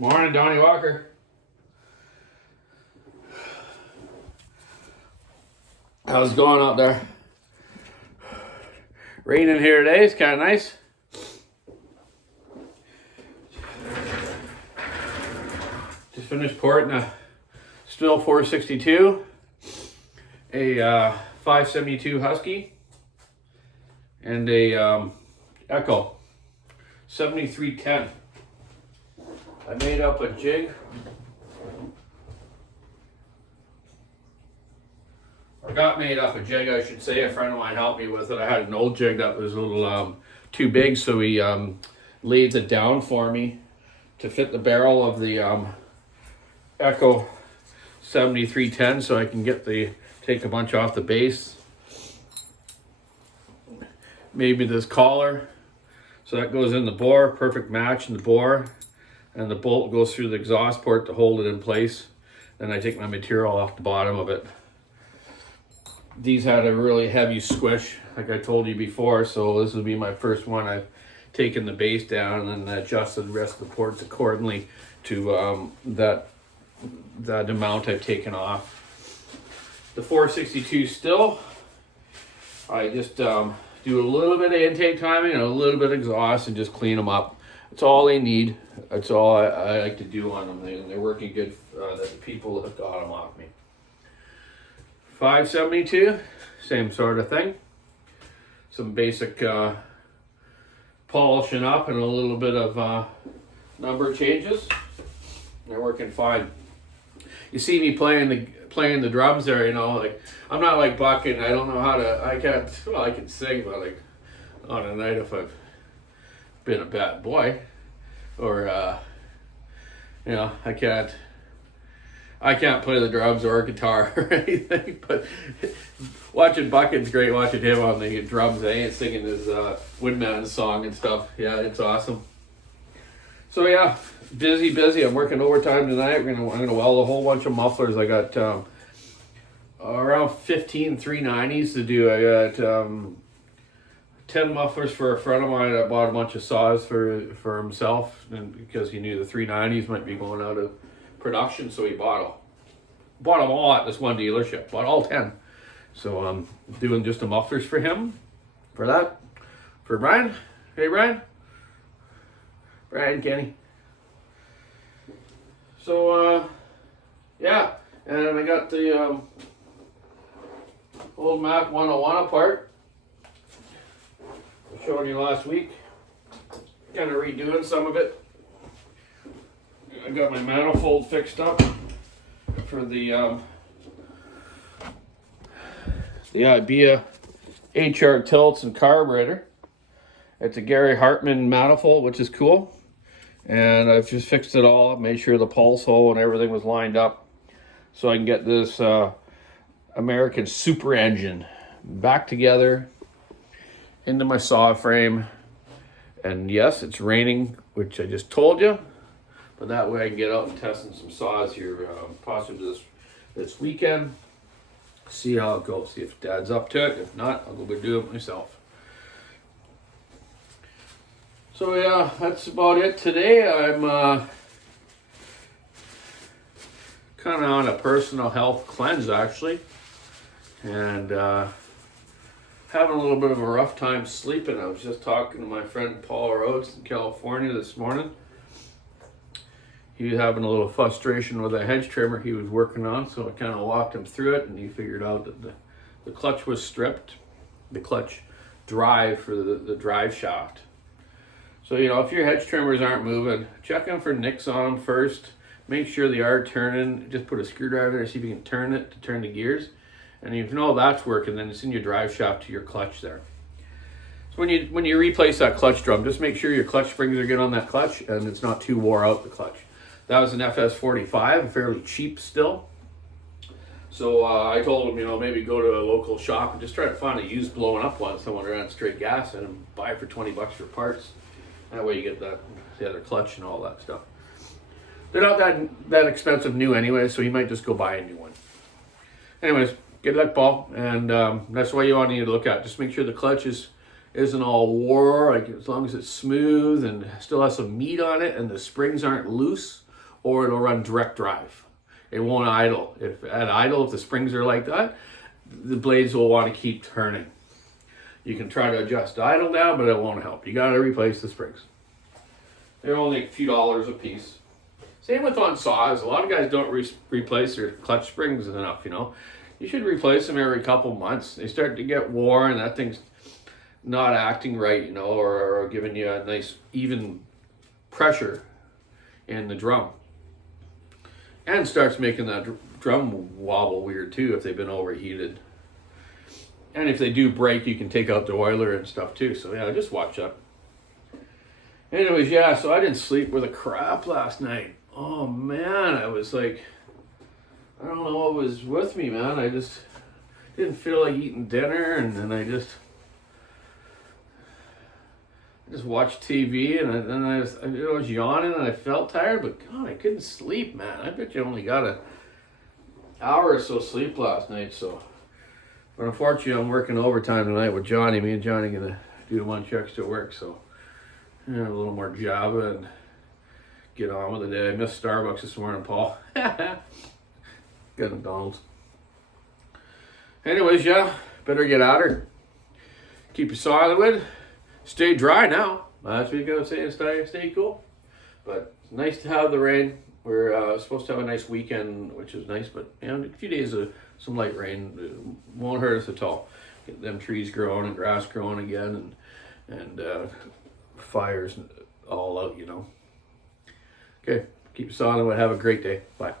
Morning, Donnie Walker. How's it going out there? Raining here today. It's kind of nice. Just finished porting a Stihl 462, a 572 Husky, and a Echo 7310. I made up a jig. Or got made up a jig, I should say. A friend of mine helped me with it. I had an old jig that was a little too big, so he laid it down for me to fit the barrel of the Echo 7310, so I can take a bunch off the base. Maybe this collar, so that goes in the bore, perfect match in the bore, and the bolt goes through the exhaust port to hold it in place. Then I take my material off the bottom of it. These had a really heavy squish, like I told you before, so this will be my first one. I've taken the base down and then adjusted the rest of the ports accordingly to that amount I've taken off. The 462 Stihl, I just do a little bit of intake timing and a little bit of exhaust and just clean them up. That's all they need. That's all I like to do on them. They're working good. The people have got them off me. 572, same sort of thing. Some basic polishing up and a little bit of number changes. They're working fine. You see me playing the drums there, you know, like I'm not like Buck, and I don't know how to. I can sing, but like on a night if I've been a bad boy, or you know, I can't play the drums or guitar or anything, but watching Buckett's great, watching him on the drums, and singing his Woodman song and stuff. Yeah, it's awesome. So yeah, busy. I'm working overtime tonight. I'm gonna weld a whole bunch of mufflers. I got around 15 390s to do. I got 10 mufflers for a friend of mine that bought a bunch of saws for himself, and because he knew the 390s might be going out of production, so he bought them all at this one dealership. Bought all 10. So I'm doing just the mufflers for him. For that, for Brian. Hey Brian. Brian, Kenny. So yeah, and I got the old Mac 101 apart. I showed you last week. Kind of redoing some of it. I got my manifold fixed up for the IBEA HR tilts and carburetor. It's a Gary Hartman manifold, which is cool. And I've just fixed it all up, made sure the pulse hole and everything was lined up, so I can get this American super engine back together into my saw frame. And yes, it's raining, which I just told you. But that way I can get out and test some saws here, possibly this weekend. See how it goes. See if Dad's up to it. If not, I'll go do it myself. So yeah, that's about it today. I'm kind of on a personal health cleanse actually, and having a little bit of a rough time sleeping. I was just talking to my friend Paul Rhodes in California this morning. He was having a little frustration with a hedge trimmer he was working on, so I kind of walked him through it, and he figured out that the clutch was stripped, the clutch drive for the drive shaft. So, you know, if your hedge trimmers aren't moving, check them for nicks on them first. Make sure they are turning. Just put a screwdriver there, see if you can turn it to turn the gears. And if you know that's working, then it's in your drive shaft to your clutch there. So when you replace that clutch drum, just make sure your clutch springs are good on that clutch and it's not too wore out, the clutch. That was an FS45, fairly cheap still. So I told him, you know, maybe go to a local shop and just try to find a used blowing up one, someone ran straight gas in and buy it for $20 for parts. That way you get the other clutch and all that stuff. They're not that expensive new anyway, so you might just go buy a new one. Anyways, good luck, Paul. And that's what you want to need to look at. Just make sure the clutch isn't all wore, like as long as it's smooth and still has some meat on it and the springs aren't loose or it'll run direct drive. It won't idle. If at idle, if the springs are like that, the blades will want to keep turning. You can try to adjust idle down, but it won't help. You got to replace the springs. They're only a few dollars a piece. Same with on saws. A lot of guys don't replace their clutch springs enough, you know. You should replace them every couple months. They start to get worn, and that thing's not acting right, you know, or giving you a nice even pressure in the drum. And starts making that drum wobble weird too if they've been overheated. And if they do break, you can take out the oiler and stuff too. So yeah, just watch that. Anyways, yeah, so I didn't sleep with a crap last night. Oh man, I was like, I don't know what was with me, man. I just didn't feel like eating dinner, and then I just watched TV, and then I was yawning, and I felt tired, but God, I couldn't sleep, man. I bet you only got an hour or so sleep last night, so. But unfortunately, I'm working overtime tonight with Johnny. Me and Johnny are gonna do a bunch of extra work, so a little more Java and get on with the day. I missed Starbucks this morning, Paul. Good McDonald's. Anyways, yeah, better get at her. Keep your saw in the wind. Stay dry now. That's what you gotta say. Stay cool. But it's nice to have the rain. We're supposed to have a nice weekend, which is nice. But you know, a few days of some light rain won't hurt us at all. Get them trees growing and grass growing again, and fires all out. You know. Okay, keep your saw in the wind. Have a great day. Bye.